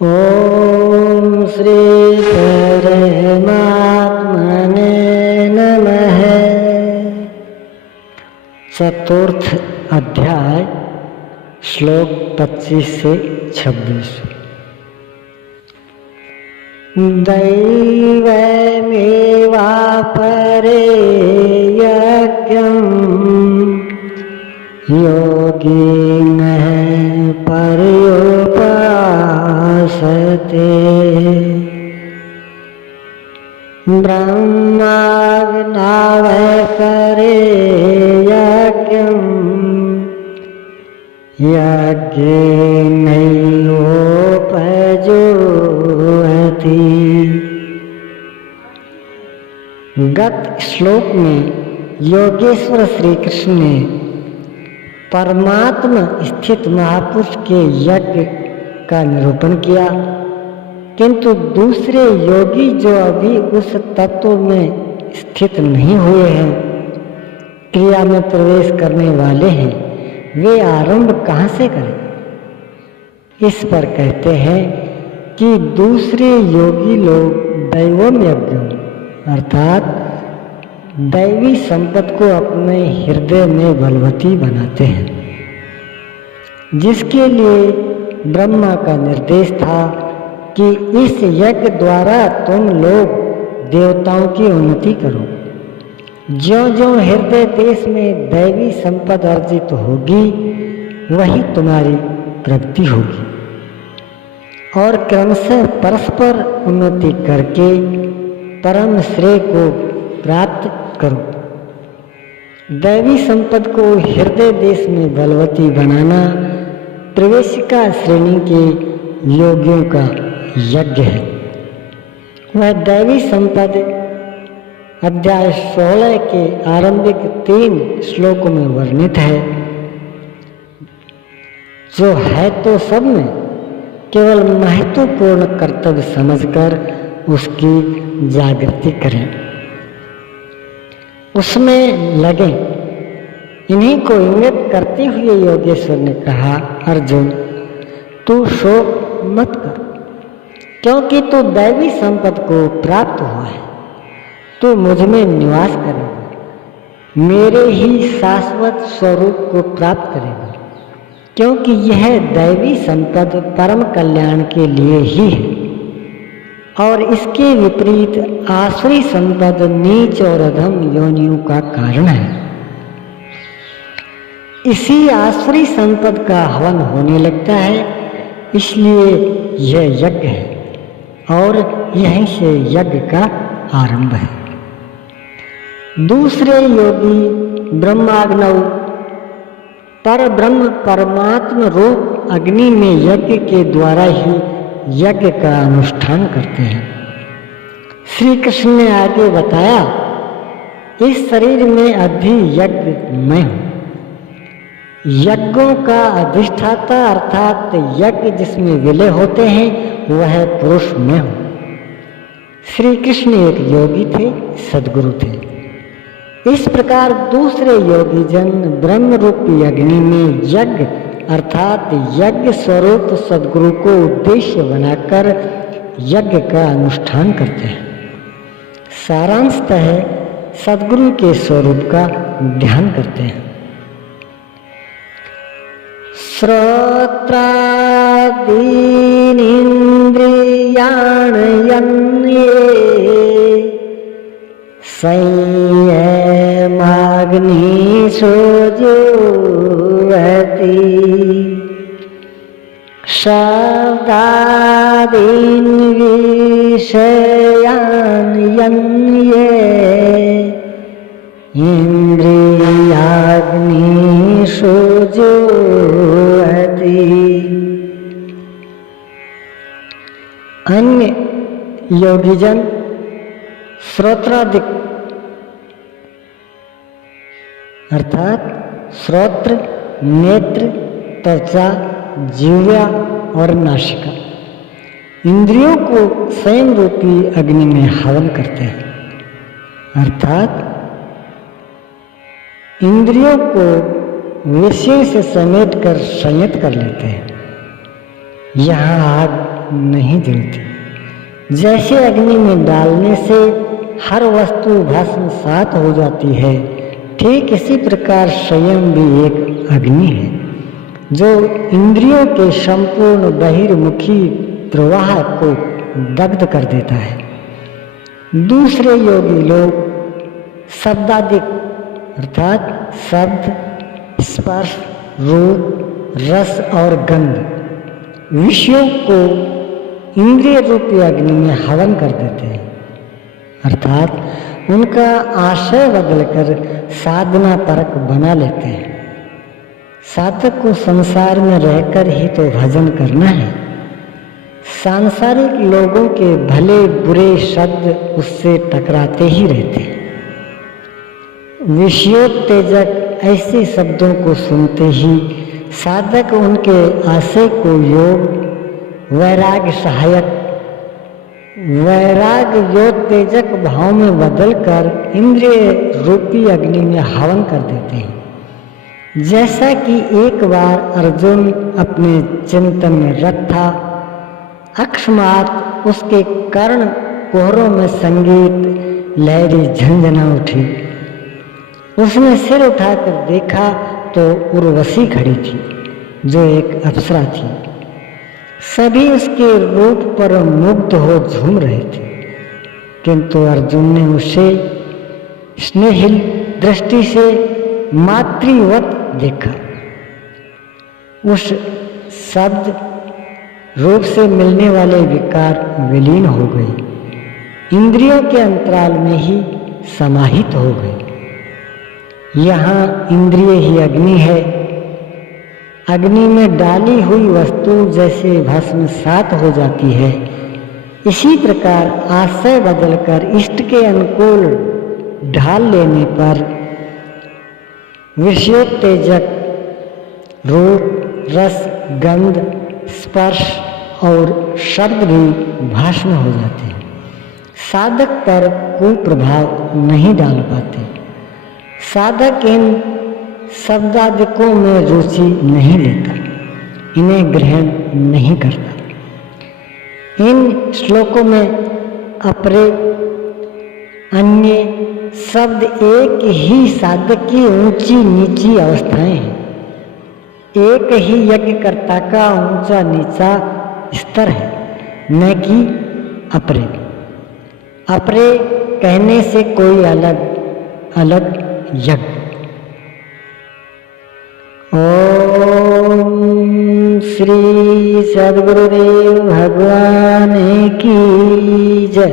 ओम श्री परमात्मने नमः। चतुर्थ अध्याय श्लोक 25 से 26। दैवमेवापरे यज्ञं योगिनः पर्युपासते ब्रह्माग्नावपरे यज्ञं यज्ञेनैवोपजुह्वति। गत श्लोक में योगेश्वर श्री कृष्ण ने परमात्मा स्थित महापुरुष के यज्ञ का निरूपण किया, किंतु दूसरे योगी जो अभी उस तत्व में स्थित नहीं हुए हैं, क्रिया में प्रवेश करने वाले हैं, वे आरंभ कहाँ से करें? इस पर कहते हैं कि दूसरे योगी लोग दैवम यज्ञ अर्थात दैवी संपत्ति को अपने हृदय में बलवती बनाते हैं, जिसके लिए ब्रह्मा का निर्देश था कि इस यज्ञ द्वारा तुम लोग देवताओं की उन्नति करो। ज्यों-ज्यों हृदय देश में दैवी संपदा अर्जित होगी, वही तुम्हारी प्रगति होगी और क्रमशः परस्पर उन्नति करके परम श्रेय को प्राप्त करो। दैवी संपद को हृदय देश में बलवती बनाना प्रवेशिका श्रेणी के योगियों का यज्ञ है। वह दैवी संपद अध्याय 16 के आरंभिक 3 श्लोकों में वर्णित है, जो है तो सब में, केवल महत्वपूर्ण कर्तव्य समझकर उसकी जागृति करें, उसमें लगे। इन्हीं को इंगित करते हुए योगेश्वर ने कहा, अर्जुन तू शोक मत कर, क्योंकि तू दैवी संपद को प्राप्त हुआ है। तू मुझ में निवास करेगा, मेरे ही शाश्वत स्वरूप को प्राप्त करेगा, क्योंकि यह दैवी संपद परम कल्याण के लिए ही है और इसके विपरीत आसुरी संपद नीच और अधम योनियों का कारण है। इसी आसुरी संपद का हवन होने लगता है, इसलिए यह यज्ञ है और यहीं से यज्ञ का आरंभ है। दूसरे योगी ब्रह्माग्नौ पर ब्रह्म परमात्मा रूप अग्नि में यज्ञ के द्वारा ही यज्ञ का अनुष्ठान करते हैं। श्री कृष्ण ने आगे बताया, इस शरीर में अभी यज्ञ मैं हूँ। यज्ञों का अधिष्ठाता अर्थात यज्ञ जिसमें विलय होते हैं, वह पुरुष मैं हूँ। श्री कृष्ण एक योगी थे, सद्गुरु थे। इस प्रकार दूसरे योगी जन ब्रह्म रूपी अग्नि में यज्ञ अर्थात यज्ञ स्वरूप सद्गुरु को उद्देश्य बनाकर यज्ञ का अनुष्ठान करते हैं। सारांशतः सद्गुरु के स्वरूप का ध्यान करते हैं। श्रोत्रादीनीन्द्रियाणि यन्ये संयमाग्निषु जुह्वति शब्दादीन् विषयान् यन्ये इन्द्रियाग्निषु जुह्वति। अन्य योगीजन श्रोत्रादिक अर्थात श्रोत्र, नेत्र, त्वचा, जिह्वा और नासिका इंद्रियों को स्वयं रूपी अग्नि में हवन करते हैं, अर्थात इंद्रियों को विषय से समेट कर संयत कर लेते हैं। यहाँ आग नहीं जलती। जैसे अग्नि में डालने से हर वस्तु भस्मसात हो जाती है, ठीक इसी प्रकार संयम भी एक अग्नि है जो इंद्रियों के संपूर्ण बहिर्मुखी प्रवाह को दग्ध कर देता है। दूसरे योगी लोग शब्दादिक अर्थात शब्द, स्पर्श, रूप, रस और गंध विषयों को इंद्रिय रूपी अग्नि में हवन कर देते हैं, अर्थात उनका आशय बदलकर साधना परक बना लेते हैं। साधक को संसार में रहकर ही तो भजन करना है। सांसारिक लोगों के भले बुरे शब्द उससे टकराते ही रहते हैं। विषयोत्तेजक ऐसे शब्दों को सुनते ही साधक उनके आशय को योग, वैराग्य सहायक, वैराग्योत्तेजक भाव में बदलकर इंद्रिय रूपी अग्नि में हवन कर देते हैं। जैसा कि एक बार अर्जुन अपने चिंतन में रत था, अकस्मात उसके कर्ण कोहरों में संगीत लहरी झंझना उठी। उसने सिर उठाकर देखा तो उर्वशी खड़ी थी, जो एक अप्सरा थी। सभी उसके रूप पर मुग्ध हो झूम रहे थे, किंतु अर्जुन ने उसे स्नेहिल दृष्टि से मातृवत देखा। उस शब्द रूप से मिलने वाले विकार विलीन हो गए, इंद्रियों के अंतराल में ही समाहित हो गए। यहाँ इंद्रिय ही अग्नि है। अग्नि में डाली हुई वस्तु जैसे भस्मसात हो जाती है, इसी प्रकार आशय बदलकर इष्ट के अनुकूल ढाल लेने पर विषयोत्तेजक रूप, रस, गंध, स्पर्श और शब्द भी भस्म हो जाते हैं। साधक पर कुप्रभाव नहीं डाल पाते। साधक इन शब्दादिकों में रुचि नहीं लेता, इन्हें ग्रहण नहीं करता। इन श्लोकों में अपरे अन्य शब्द एक ही साधक की ऊंची नीची अवस्थाएं हैं। एक ही यज्ञकर्ता का ऊंचा नीचा स्तर है, न कि अपरे। अपरे कहने से कोई अलग अलग यज्ञ। ओम श्री सद्गुरुदेव भगवान की जय।